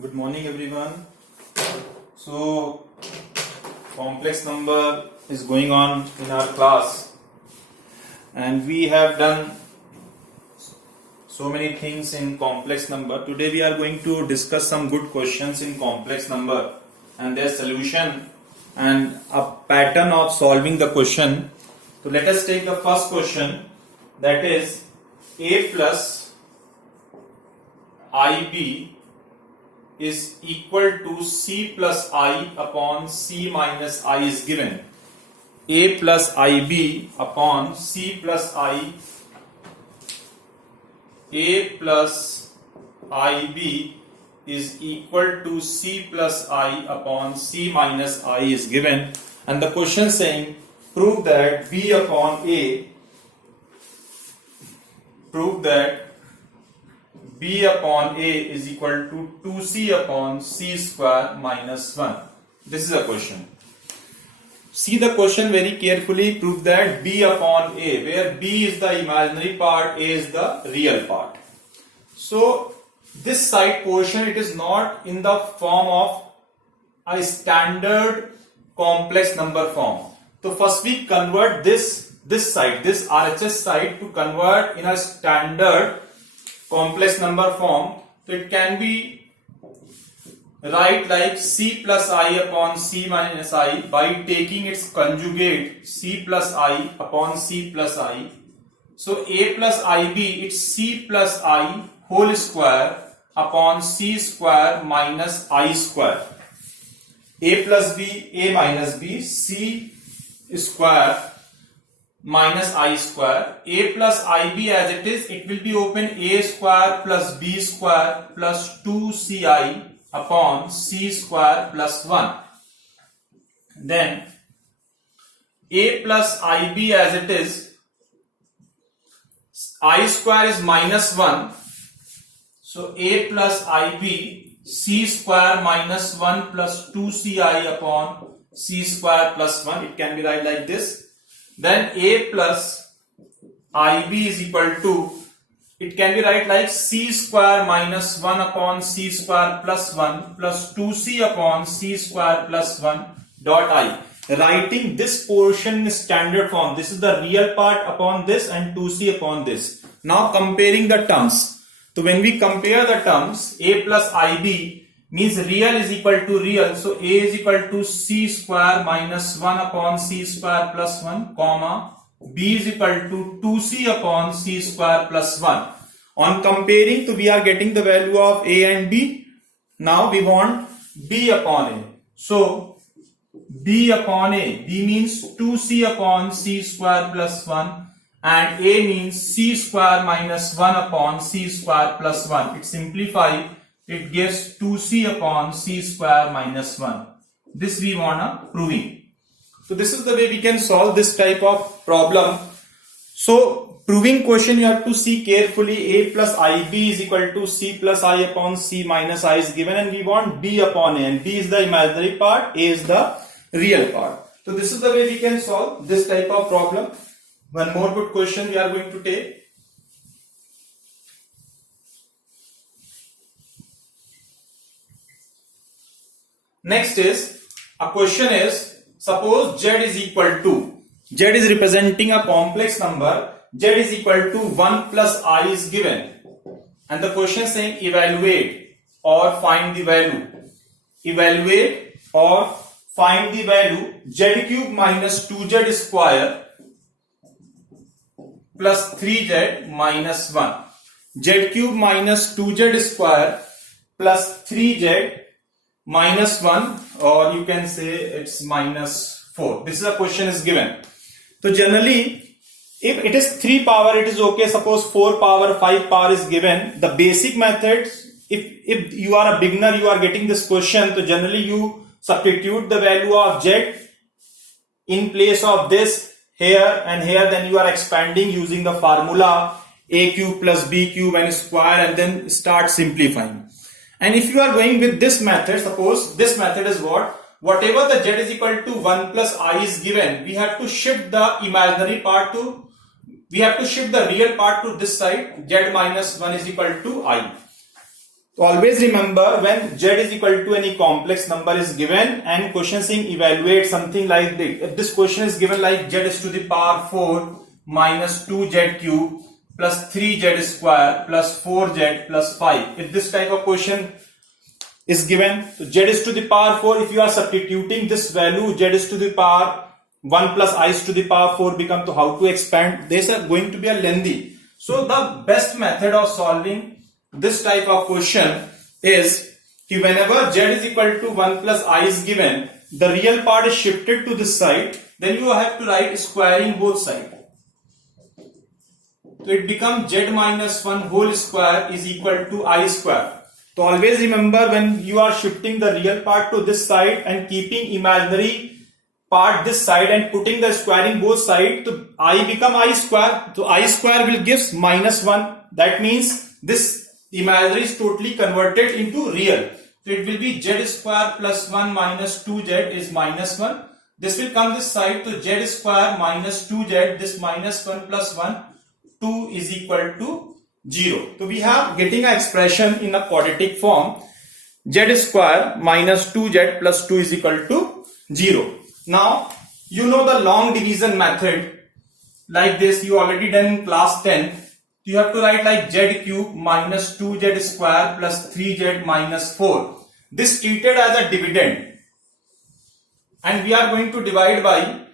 Good morning, everyone. So, complex number is going on in our class, and we have done so many things in complex number. Today, we are going to discuss some good questions in complex number and their solution and a pattern of solving the question. So, let us take the first question, that is a plus ib is equal to c plus I upon c minus I is given. A plus ib upon c plus I, a plus ib is equal to c plus I upon c minus I is given, and the question saying prove that b upon a, prove that b upon a is equal to 2c upon c square minus 1. This is a question. See the question very carefully. Prove that b upon a, where b is the imaginary part, a is the real part. So this side portion, it is not in the form of a standard complex number form. So first we convert this side, this RHS side, to convert in a standard complex number form. So it can be write like c plus I upon c minus I by taking its conjugate c plus I upon c plus I. So a plus ib, it's c plus I whole square upon c square minus I square. A plus b, a minus b, c square minus I square. A plus ib as it is, it will be open a square plus b square plus 2ci upon c square plus 1. Then a plus ib as it is, I square is minus 1. So a plus ib, c square minus 1 plus 2ci upon c square plus 1. It can be write like this. Then a plus ib is equal to, it can be write like c square minus 1 upon c square plus 1 plus 2c upon c square plus 1 dot I. Writing this portion in standard form. This is the real part upon this and 2c upon this. Now comparing the terms. So when we compare the terms, a plus ib means real is equal to real. So a is equal to c square minus 1 upon c square plus 1, comma, b is equal to 2c upon c square plus 1. On comparing, so we are getting the value of a and b. Now we want b upon a. So b upon a, b means 2c upon c square plus 1 and a means c square minus 1 upon c square plus 1. It simplifies. It gives 2c upon c square minus 1. This we wanna proving. So this is the way we can solve this type of problem. So proving question, you have to see carefully. A plus ib is equal to c plus I upon c minus I is given, and we want b upon a, and b is the imaginary part, a is the real part. So this is the way we can solve this type of problem. One more good question we are going to take. Next is, a question is, suppose z is equal to, z is representing a complex number, z is equal to 1 plus I is given, and the question is saying evaluate or find the value. Evaluate or find the value z cube minus 2z square plus 3z minus 1. Z cube minus 2z square plus 3z minus 1, or you can say it's minus 4. This is a question is given. So generally, if it is 3 power, it is okay. Suppose 4 power, 5 power is given. The basic methods, if you are a beginner, you are getting this question, so generally you substitute the value of z in place of this here and here, then you are expanding using the formula a cube plus b cube and square, and then start simplifying. And if you are going with this method, suppose this method is what? Whatever the z is equal to 1 plus I is given, we have to shift the imaginary part to, we have to shift the real part to this side, z minus 1 is equal to I. So always remember, when z is equal to any complex number is given and question saying evaluate something like this. If this question is given like z is to the power 4 minus 2z cube plus 3z square plus 4z plus 5. If this type of question is given, so z is to the power 4, if you are substituting this value z is to the power 1 plus I is to the power 4 become, to how to expand, these are going to be a lengthy. So the best method of solving this type of question is whenever z is equal to 1 plus I is given, the real part is shifted to this side, then you have to write squaring both sides. So it becomes z minus 1 whole square is equal to I square. So always remember, when you are shifting the real part to this side and keeping imaginary part this side and putting the squaring both sides, so I become I square. So I square will give minus 1. That means this imaginary is totally converted into real. So it will be z square plus 1 minus 2z is minus 1. This will come this side to z square minus 2z, this minus 1 plus 1, 2 is equal to 0. So we have getting an expression in a quadratic form, z square minus 2z plus 2 is equal to 0. Now you know the long division method like this, you already done in class 10. You have to write like z cube minus 2z square plus 3z minus 4. This treated as a dividend and we are going to divide by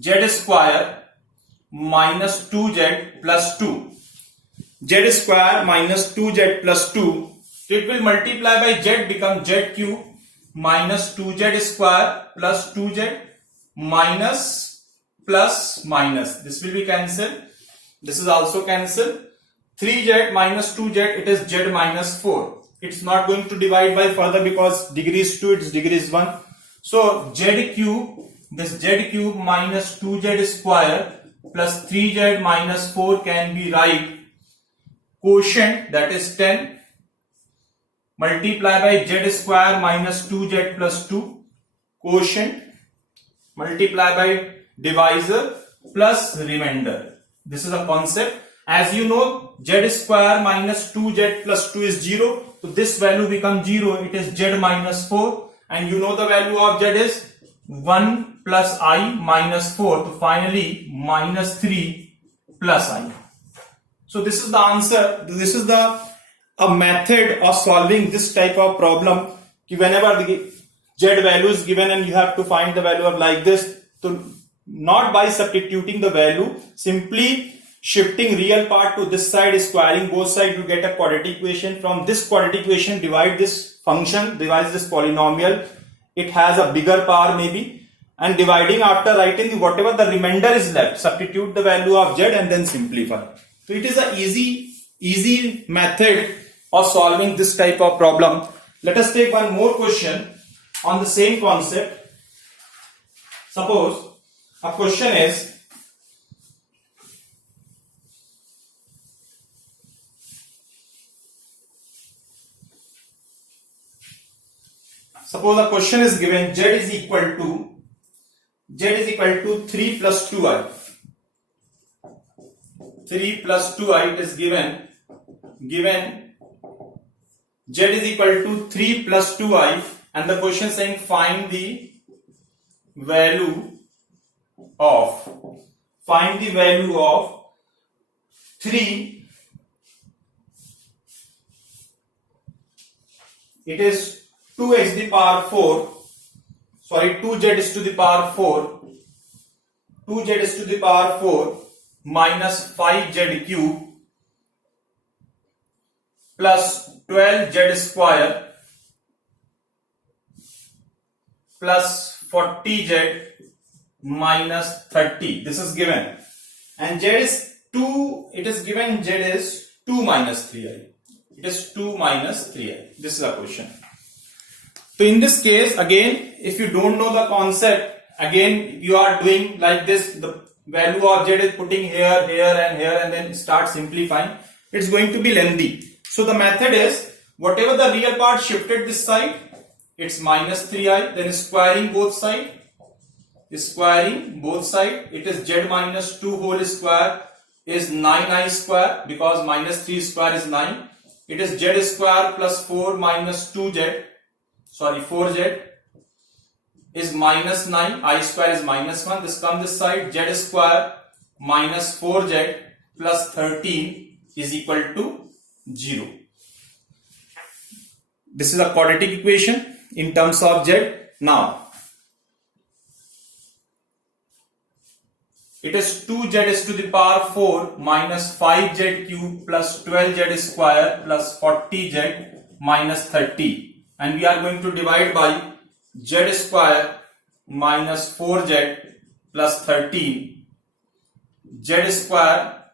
z square minus 2z plus 2. Z square minus 2z plus 2. So it will multiply by z, become z cube minus 2z square plus 2z minus plus minus. This will be cancelled. This is also cancelled. 3z minus 2z, it is z minus 4. It's not going to divide by further because degree is 2, its degree is 1. So z cube, this z cube minus 2z square plus 3z minus 4 can be right. Quotient, that is 10. Multiply by z square minus 2z plus 2. Quotient. Multiply by divisor plus remainder. This is a concept. As you know, z square minus 2z plus 2 is 0. So this value becomes 0. It is z minus 4. And you know the value of z is 1 plus I minus 4. So finally minus 3 plus I. So this is the answer. This is a method of solving this type of problem. Whenever the z value is given and you have to find the value of like this. So not by substituting the value, simply shifting real part to this side, squaring both sides, you get a quadratic equation. From this quadratic equation, divide this function, divide this polynomial. It has a bigger power maybe, and dividing after writing whatever the remainder is left, substitute the value of z and then simplify. So it is a easy method of solving this type of problem. Let us take one more question on the same concept. Suppose a question is, suppose a question is given z is equal to 3 plus 2i. 3 plus 2i, it is given z is equal to 3 plus 2i, and the question saying find the value of 3. It is 2x to the power 4, sorry, 2z is to the power 4, 2z is to the power 4 minus 5z cube plus 12z square plus 40z minus 30. This is given, and z is 2, it is given z is 2 minus 3i. It is 2 minus 3i. This is a question. So in this case, again, if you don't know the concept, again you are doing like this, the value of z is putting here, and then start simplifying. It's going to be lengthy. So the method is, whatever the real part shifted this side, it's minus 3i, then squaring both sides, it is z minus 2 whole square is 9i square because minus 3 square is 9. It is z square plus 4 minus 2z, sorry 4z is minus 9, I square is minus 1. This comes this side, z square minus 4z plus 13 is equal to 0. This is a quadratic equation in terms of z. Now, it is 2z to the power 4 minus 5z cube plus 12z square plus 40z minus 30. And we are going to divide by z square minus 4z plus 13, z square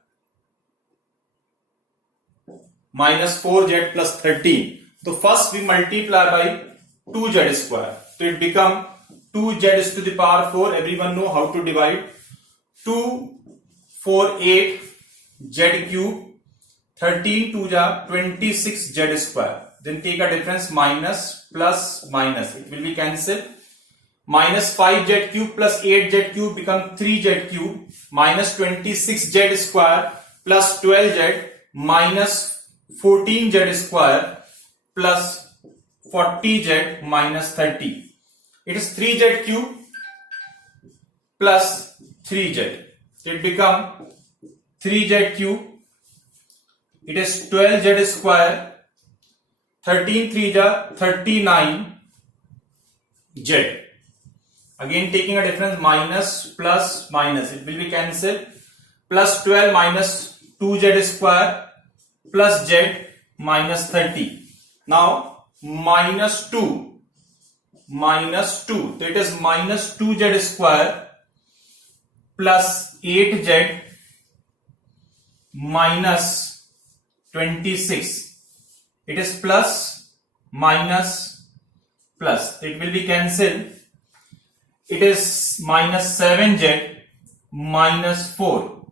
minus 4z plus 13. So first we multiply by 2z square. So it become 2z to the power 4. Everyone know how to divide. 2, 4, 8 z cube, 13 2 ja 26 z square. Then take a difference, minus plus minus. It will be cancelled. Minus 5z cube plus 8z cube become 3z cube minus 26z square plus 12z minus 14z square plus 40z minus 30. It is 3z cube plus 3z. It become 3z cube. It is 12z square. 13 3 ja 39 z. Again taking a difference, minus plus minus. It will be cancelled. Plus 12 minus 2z square plus z minus 30. Now minus 2. So it is minus 2z square plus 8z minus 26. It is plus minus plus. It will be cancelled. It is minus 7z minus 4.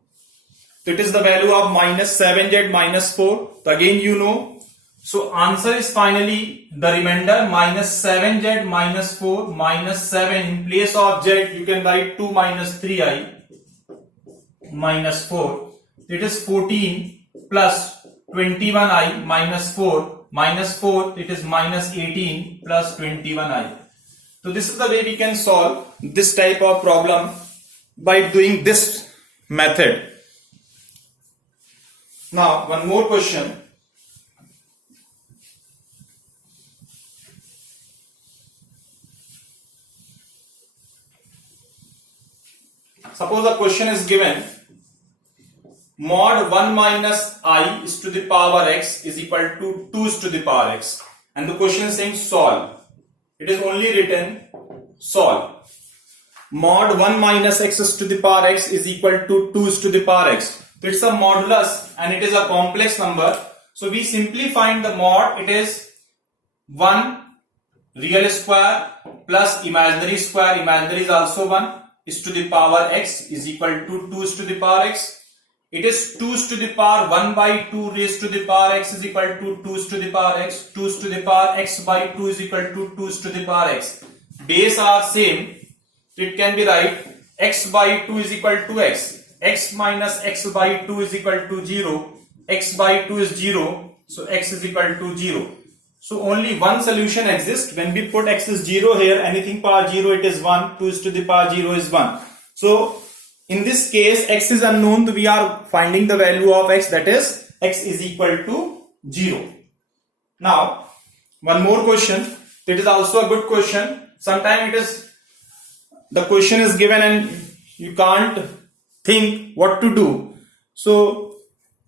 So it is the value of minus 7z minus 4. So again you know. So answer is finally the remainder minus 7z minus 4 minus 7. In place of z you can write 2 minus 3i minus 4. It is 14 plus 21i minus 4 minus 4. It is minus 18 plus 21i. So this is the way we can solve this type of problem by doing this method. Now one more question. Suppose a question is given, mod 1 minus I is to the power x is equal to 2 is to the power x, and the question is saying solve. It is only written solve. Mod 1 minus x is to the power x is equal to 2 is to the power x. So it's a modulus and it is a complex number. So we simply find the mod. It is 1 real square plus imaginary square. Imaginary is also 1 is to the power x is equal to 2 is to the power x. It is 2 is to the power 1 by 2 raised to the power x is equal to 2 is to the power x. 2 is to the power x by 2 is equal to 2 is to the power x. Base are same. It can be right x by 2 is equal to x. X minus x by 2 is equal to 0. X by 2 is 0. So x is equal to 0. So only one solution exists. When we put x is 0 here, anything power 0 it is 1. 2 is to the power 0 is 1. So in this case x is unknown. So we are finding the value of x, that is x is equal to 0. Now one more question. It is also a good question. Sometimes it is the question is given and you can't think what to do. So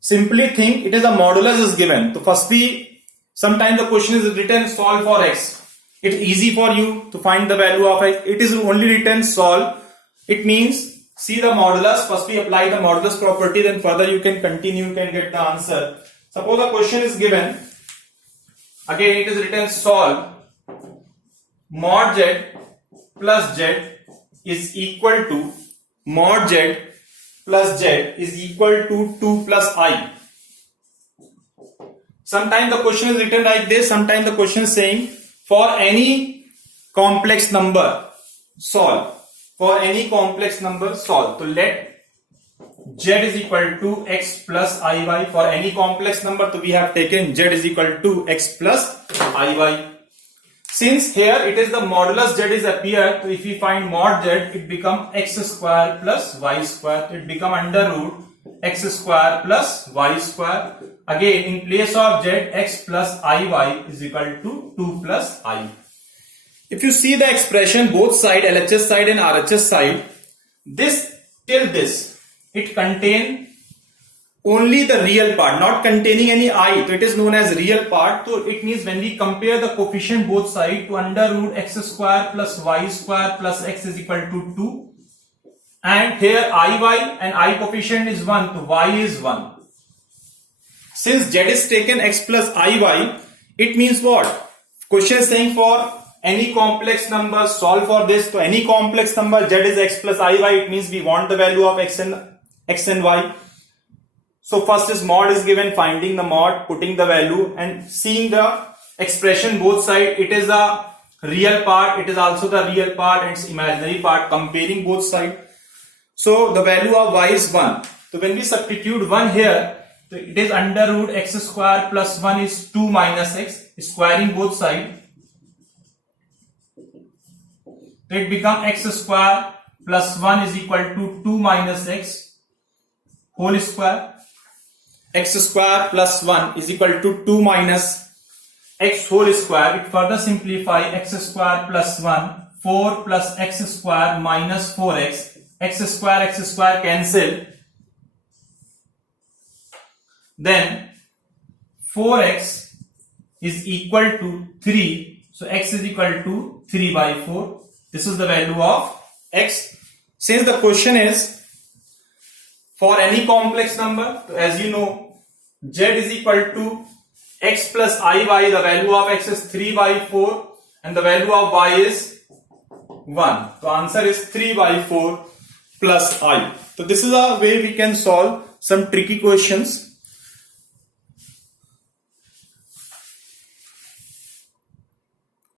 simply think it is a modulus is given. So firstly, sometimes the question is written solve for x. It's easy for you to find the value of x. It is only written solve. It means see the modulus. Firstly apply the modulus property, then further you can continue, you can get the answer. Suppose a question is given. Again it is written solve mod z plus z is equal to mod z plus z is equal to 2 plus I. Sometimes the question is written like this. Sometimes the question is saying for any complex number solve. For any complex number solve. So let z is equal to x plus iy. For any complex number, so we have taken z is equal to x plus iy. Since here it is the modulus z is appeared, so if we find mod z, it become x square plus y square. It become under root x square plus y square. Again, in place of z, x plus iy is equal to 2 plus I. If you see the expression both side, LHS side and RHS side, this till this, it contain only the real part, not containing any I. So it is known as real part. So it means when we compare the coefficient both sides to under root x square plus y square plus x is equal to 2. And here iy and I coefficient is 1, so y is 1. Since z is taken x plus iy, it means what? Question is saying for any complex number, solve for this. So any complex number z is x plus iy, it means we want the value of x and y. So first is mod is given, finding the mod, putting the value and seeing the expression both sides. It is a real part, it is also the real part and its imaginary part, comparing both sides. So the value of y is 1. So when we substitute 1 here, so it is under root x square plus 1 is 2 minus x, squaring both sides. So it becomes x square plus 1 is equal to 2 minus x whole square. X square plus 1 is equal to 2 minus x whole square. It further simplify x square plus 1, 4 plus x square minus 4x. X square cancel. Then 4x is equal to 3. So x is equal to 3 by 4. This is the value of x. Since the question is for any complex number, so as you know, z is equal to x plus iy, the value of x is 3 by 4 and the value of y is 1. So answer is 3 by 4 plus I. So this is a way we can solve some tricky questions.